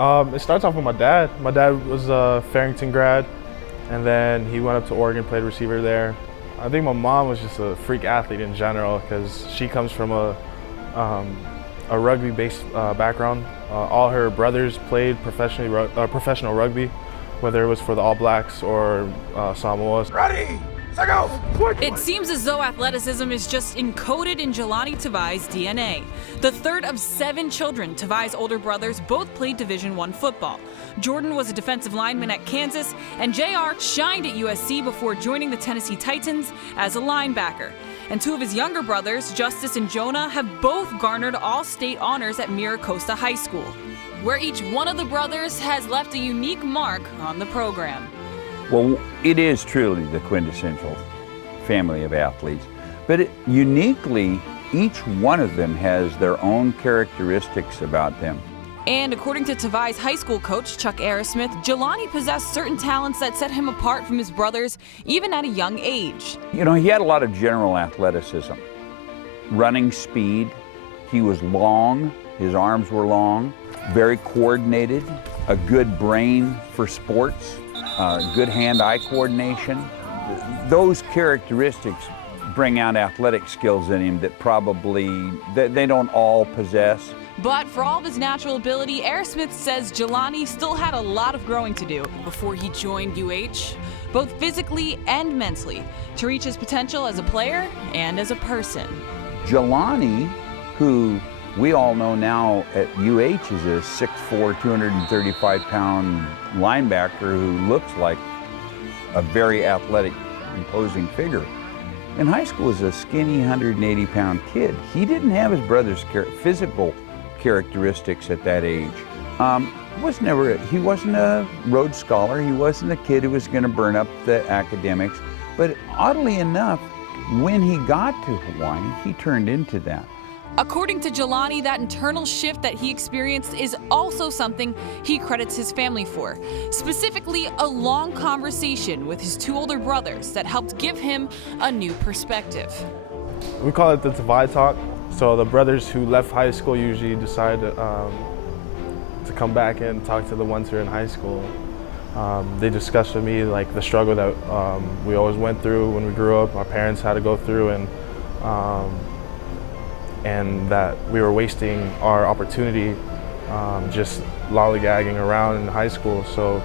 It starts off with my dad. My dad was a Farrington grad, and then he went up to Oregon, played receiver there. I think my mom was just a freak athlete in general because she comes from a rugby-based background. All her brothers played professional rugby, whether it was for the All Blacks or Samoa. Ready, set, go! It seems as though athleticism is just encoded in Jahlani Tavai's DNA. The third of 7 children, Tavai's older brothers both played Division I football. Jordan was a defensive lineman at Kansas, and JR shined at USC before joining the Tennessee Titans as a linebacker. And 2 of his younger brothers, Justice and Jonah, have both garnered all-state honors at Miracosta High School, where each one of the brothers has left a unique mark on the program. Well, it is truly the quintessential family of athletes, but uniquely, each one of them has their own characteristics about them. And according to Tavai's high school coach, Chuck Arrowsmith, Jahlani possessed certain talents that set him apart from his brothers, even at a young age. You know, he had a lot of general athleticism, running speed. He was long, his arms were long, very coordinated, a good brain for sports, good hand-eye coordination. Those characteristics bring out athletic skills in him that probably they don't all possess. But for all of his natural ability, Arrowsmith says Jahlani still had a lot of growing to do before he joined UH, both physically and mentally, to reach his potential as a player and as a person. Jahlani, who we all know now at UH is a 6'4", 235-pound linebacker who looks like a very athletic, imposing figure. In high school, was a skinny 180-pound kid. He didn't have his brother's physical characteristics at that age. He wasn't a Rhodes Scholar. He wasn't a kid who was going to burn up the academics. But oddly enough, when he got to Hawaii, he turned into that. According to Jahlani, that internal shift that he experienced is also something he credits his family for. Specifically, a long conversation with his 2 older brothers that helped give him a new perspective. We call it the Tavai Talk. So the brothers who left high school usually decide to come back and talk to the ones who are in high school. They discussed with me like the struggle that we always went through when we grew up, our parents had to go through, and that we were wasting our opportunity just lollygagging around in high school. So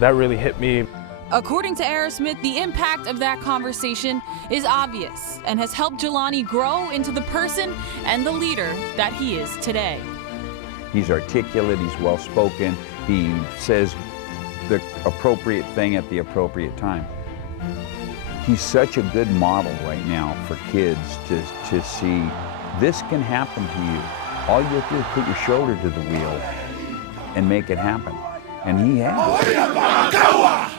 that really hit me. According to Arrowsmith, the impact of that conversation is obvious and has helped Jahlani grow into the person and the leader that he is today. He's articulate, he's well-spoken, he says the appropriate thing at the appropriate time. He's such a good model right now for kids to see this can happen to you. All you have to do is put your shoulder to the wheel and make it happen. And he has.